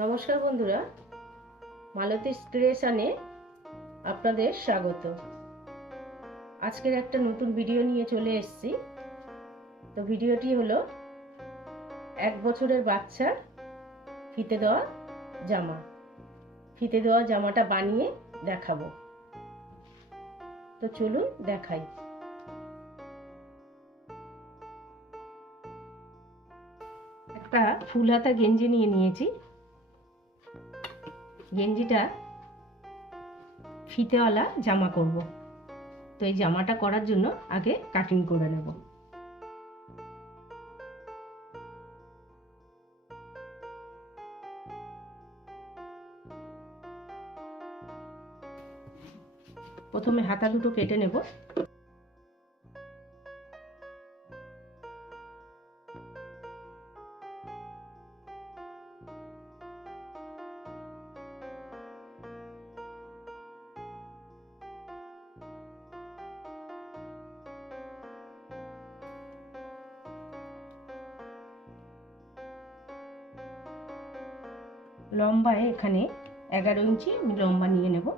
নমস্কার বন্ধুরা, মালতী ক্রিয়েশনে আপনাদের স্বাগত। আজকের একটা নতুন ভিডিও নিয়ে চলে এসেছি। তো ভিডিওটি হলো 1 বছরের বাচ্চার ফিতে দেওয়া জামা। ফিতে দেওয়া জামাটা বানিয়ে দেখাবো। তো চলুন দেখাই। একটা ফুল হাতা গেঞ্জি নিয়ে নিয়েছি। গেঞ্জিটা ফিতেওয়ালা জামা করব। তো এই জামাটা করার জন্য আগে কাটিং করে নেব। প্রথমে হাতা দুটো কেটে নেব। লম্বায় এখানে 11 ইঞ্চি আমি লম্বা নিয়ে নেব।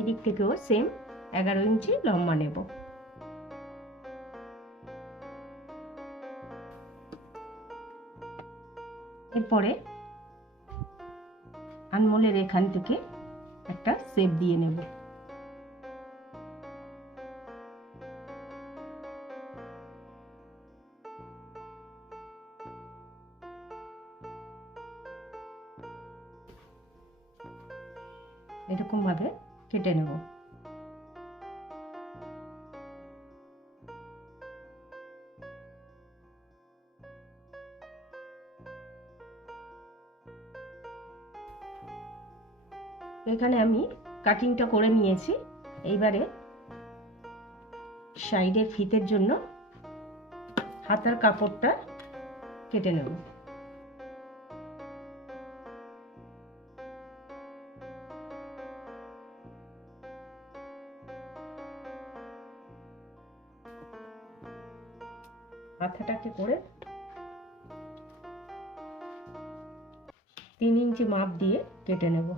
এদিক থেকেও সেম 11 ইঞ্চি লম্বা নেব। এরপরে আনমোলের এখান থেকে একটা শেপ দিয়ে নেব। এরকম ভাবে কেটে নেব। এখানে আমি কাটিংটা করে নিয়েছি। এইবারে সাইডের ফিতের জন্য হাতার কাপড়টা কেটে নেব। হাতাটাকে করে 3 ইঞ্চি মাপ দিয়ে কেটে নেব।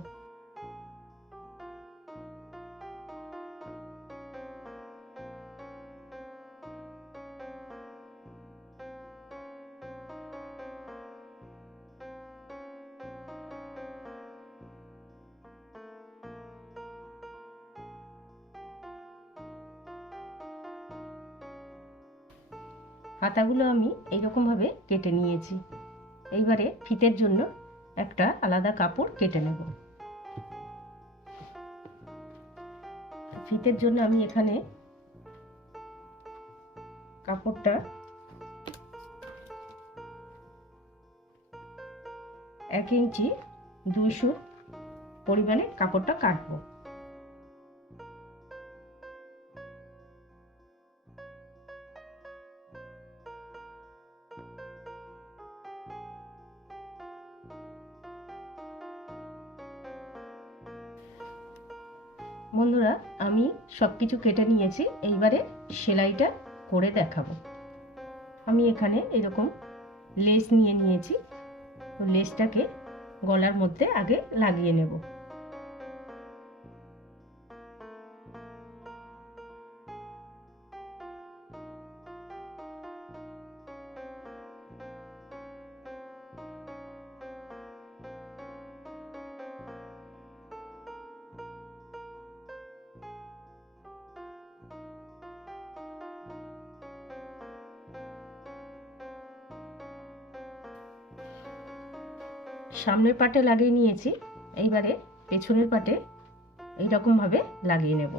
হাতাগুলো আমি এইরকম ভাবে কেটে নিয়েছি। এইবারে ফিতের জন্য একটা আলাদা কাপড় কেটে নেব। ফিতের জন্য আমি এখানে কাপড়টা 1 ইঞ্চি 2 সুত পরিমাণে কাপড়টা কাটবো। বন্ধুরা, আমি সবকিছু কেটে নিয়েছি। এইবারে সেলাইটা করে দেখাবো। আমি এখানে এরকম লেস নিয়ে নিয়েছি। তো লেসটাকে গলার মধ্যে আগে লাগিয়ে নেব। সামনের পাটে লাগিয়ে নিয়েছি। এইবারে পেছনের পাটে এইরকম ভাবে লাগিয়ে নেব।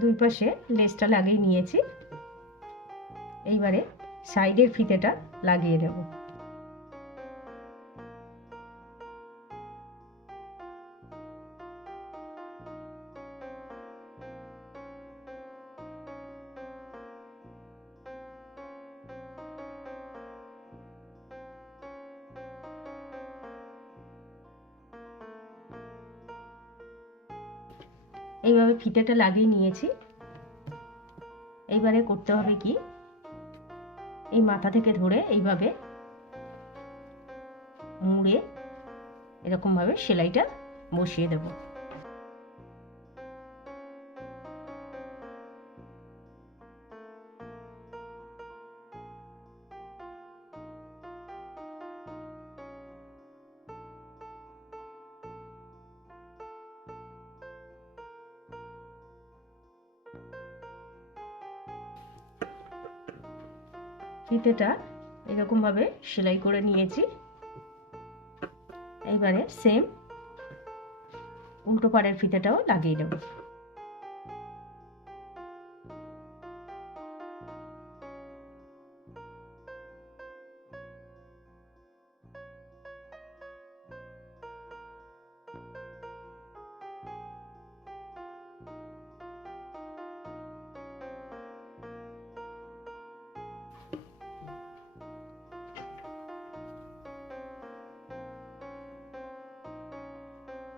দুই পাশে লেসটা লাগিয়ে নিয়েছি। এইবারে সাইডের ফিতেটা লাগিয়ে দেব। এইভাবে ফিতেটা লাগিয়ে নিয়েছি। এইবারে করতে হবে কি, এই মাথা থেকে ধরে এইভাবে মুড়ে এরকমভাবে সেলাইটা বসিয়ে দেব। ফিতেটা এরকমভাবে সেলাই করে নিয়েছি। এইবারে সেম উল্টো পাড়ের ফিতেটাও লাগিয়ে দেব।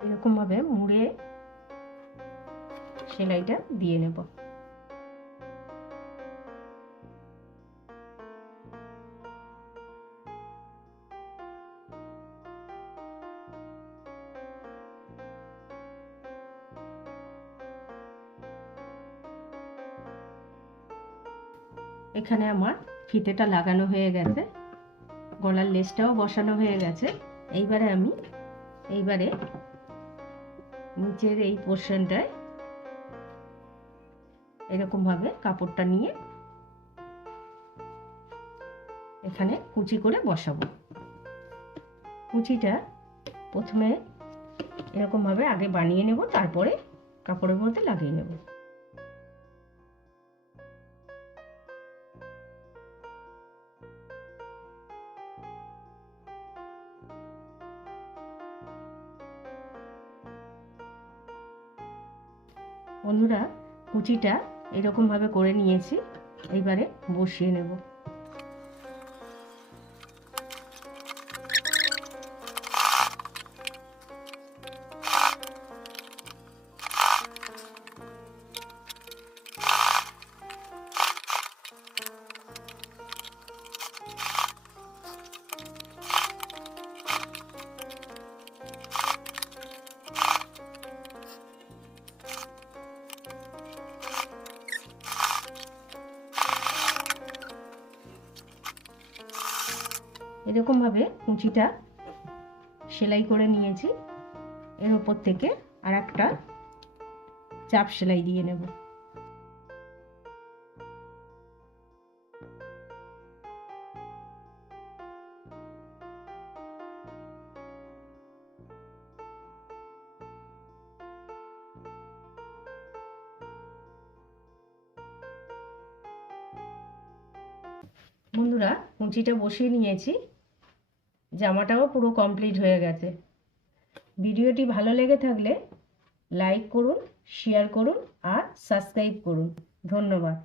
এরকমভাবে মুড়ে সেলাইটা দিয়ে নেব। এখানে আমার ফিতেটা লাগানো হয়ে গেছে, গলার লেসটাও বসানো হয়ে গেছে। এইবারে নিচের এই পোর্শনটায় এরকম ভাবে কাপড়টা নিয়ে এখানে কুচি করে বসাবো। কুচিটা প্রথমে এরকম ভাবে আগে বানিয়ে নেব, তারপরে কাপড়ের মধ্যে লাগিয়ে নেব। বন্ধুরা, কুচিটা এরকম ভাবে করে নিয়েছি, এইবারে বসিয়ে নেব। এরকম ভাবে কুচিটা সেলাই করে নিয়েছি। এর উপর থেকে আর একটা চাপ সেলাই দিয়ে নেব। বন্ধুরা, কুচিটা বসিয়ে নিয়েছি, জামাটাও পুরো কমপ্লিট হয়ে গেছে। ভিডিওটি ভালো লেগে থাকলে লাইক করুন, শেয়ার করুন আর সাবস্ক্রাইব করুন। ধন্যবাদ।